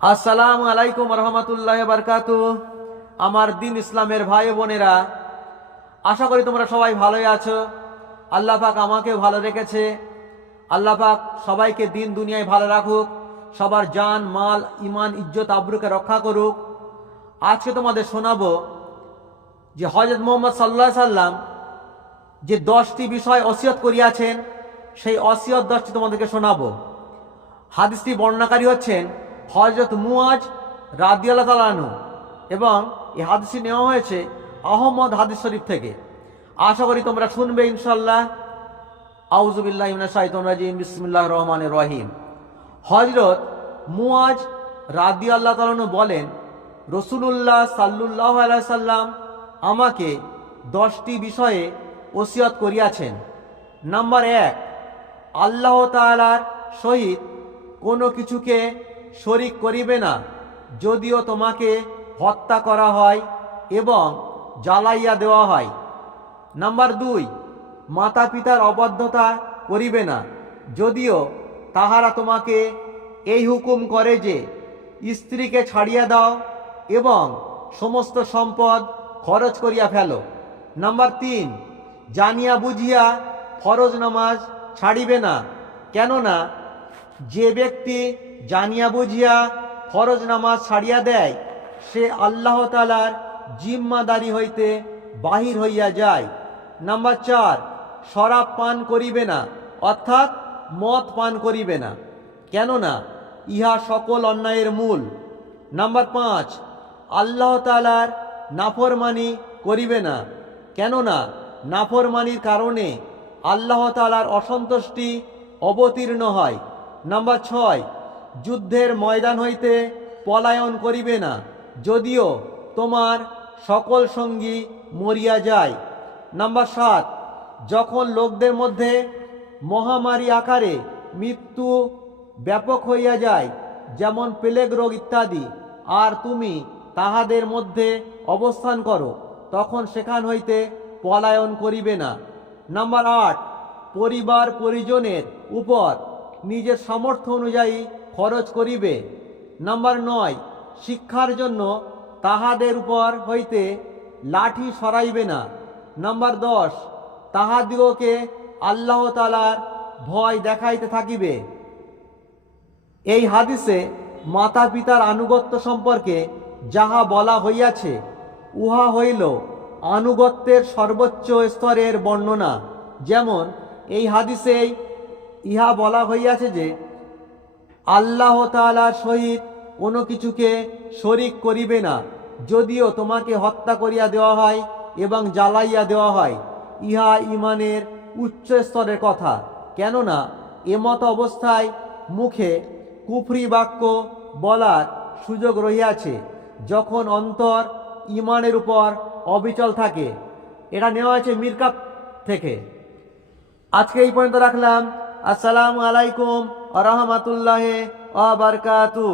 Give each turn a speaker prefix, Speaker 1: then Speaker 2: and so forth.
Speaker 1: আসসালামু আলাইকুম রহমতুল্লাহ বারকাতু আমার দিন ইসলামের ভাই বোনেরা, আশা করি তোমরা সবাই ভালোই আছো। আল্লাহ পাক আমাকেও ভালো রেখেছে। আল্লাহ পাক সবাইকে দিন দুনিয়ায় ভালো রাখুক। সবার জান, মাল ইমান ইজ্জত, আব্রুকে রক্ষা করুক। আজকে তোমাদের শোনাবো যে হজরত মোহাম্মদ সাল্লাহ সাল্লাম যে দশটি বিষয় অসিয়ত করিয়াছেন, সেই অসিয়ত দশটি তোমাদেরকে শোনাবো। হাদিসটি বর্ণনাকারী হচ্ছেন হজরত মুয়াজ রাদিয়াল্লাহ তালানু এবং এই হাদিসটি নেওয়া হয়েছে আহমদ হাদিস শরীফ থেকে। আশা করি তোমরা শুনবে ইনশাল্লাহ আউজুবিল্লাহ ইমিনাশ শাইতানির রাজিম বিসমিল্লাহ রহমান রহিম। হজরত মুয়াজ রাদিয়াল্লাহ তালানু বলেন, রসুলুল্লাহ সাল্লুল্লাহ আলাই সাল্লাম আমাকে দশটি বিষয়ে ওসিয়ত করিয়াছেন। নাম্বার এক, আল্লাহ তাআলার সহিত কোনো কিছুকে শরিক করিবে না, যদিও তোমাকে হত্যা করা হয় এবং জ্বালাইয়া দেওয়া হয়। নাম্বার দুই মাতা পিতার অবদ্ধতা করিবে না, যদিও তাহারা তোমাকে এই হুকুম করে যে স্ত্রীকে ছাড়িয়া দাও এবং সমস্ত সম্পদ খরচ করিয়া ফেলো। নাম্বার তিন, জানিয়া বুঝিয়া ফরজ নামাজ ছাড়িবে না, কেননা যে ব্যক্তি জানিয়া বুঝিয়া ফরজ নামাজ ছাড়িয়া দেয়, সে আল্লাহ তালার জিম্মাদারি হইতে বাহির হইয়া যায়। নাম্বার চার, শরাব পান করিবে না, অর্থাৎ মদ পান করিবে না। কেননা, ইহা সকল অন্যায়ের মূল। নাম্বার পাঁচ, আল্লাহ তালার নাফরমানি করিবে না, কেননা নাফরমানির কারণে আল্লাহ তালার অসন্তুষ্টি অবতীর্ণ হয়। নাম্বার ছয় যুদ্ধের ময়দান হইতে পলায়ন করিবে না। যদিও তোমার সকল সঙ্গী মরিয়া যায়। নাম্বার সাত, যখন লোকদের মধ্যে মহামারী আকারে মৃত্যু ব্যাপক হইয়া যায়, যেমন প্লেগ রোগ ইত্যাদি, আর তুমি তাহাদের মধ্যে অবস্থান করো, তখন সেখান হইতে পলায়ন করিবে না। নাম্বার আট পরিবার পরিজনের উপর নিজের সামর্থ্য অনুযায়ী খরচ করিবে। নাম্বার নয়, শিক্ষার জন্য তাহাদের উপর হইতে লাঠি সরাইবে না। নাম্বার দশ, তাহাদিগকে আল্লাহ তালার ভয় দেখাইতে থাকিবে। এই হাদিসে মাতা পিতার আনুগত্য সম্পর্কে যাহা বলা হইয়াছে, উহা হইল আনুগত্যের সর্বোচ্চ স্তরের বর্ণনা। যেমন, এই হাদিসেই ইহা বলা হইয়াছে যে আল্লাহ তাআলার সহিত কোনো কিছুকে শরিক করিবে না। যদিও তোমাকে হত্যা করিয়া দেওয়া হয় এবং জ্বালাইয়া দেওয়া হয়, ইহা ইমানের উচ্চ স্তরের কথা। কেননা এমত অবস্থায় মুখে কুফরি বাক্য বলার সুযোগ রহিয়াছে, যখন অন্তর ইমানের উপর অবিচল থাকে। এটা নেওয়া হয়েছে মিরকাপ থেকে। আজকে এই পর্যন্ত রাখলাম। আসসালামু আলাইকুম। রহমতুল্লাহ আ বারকাতু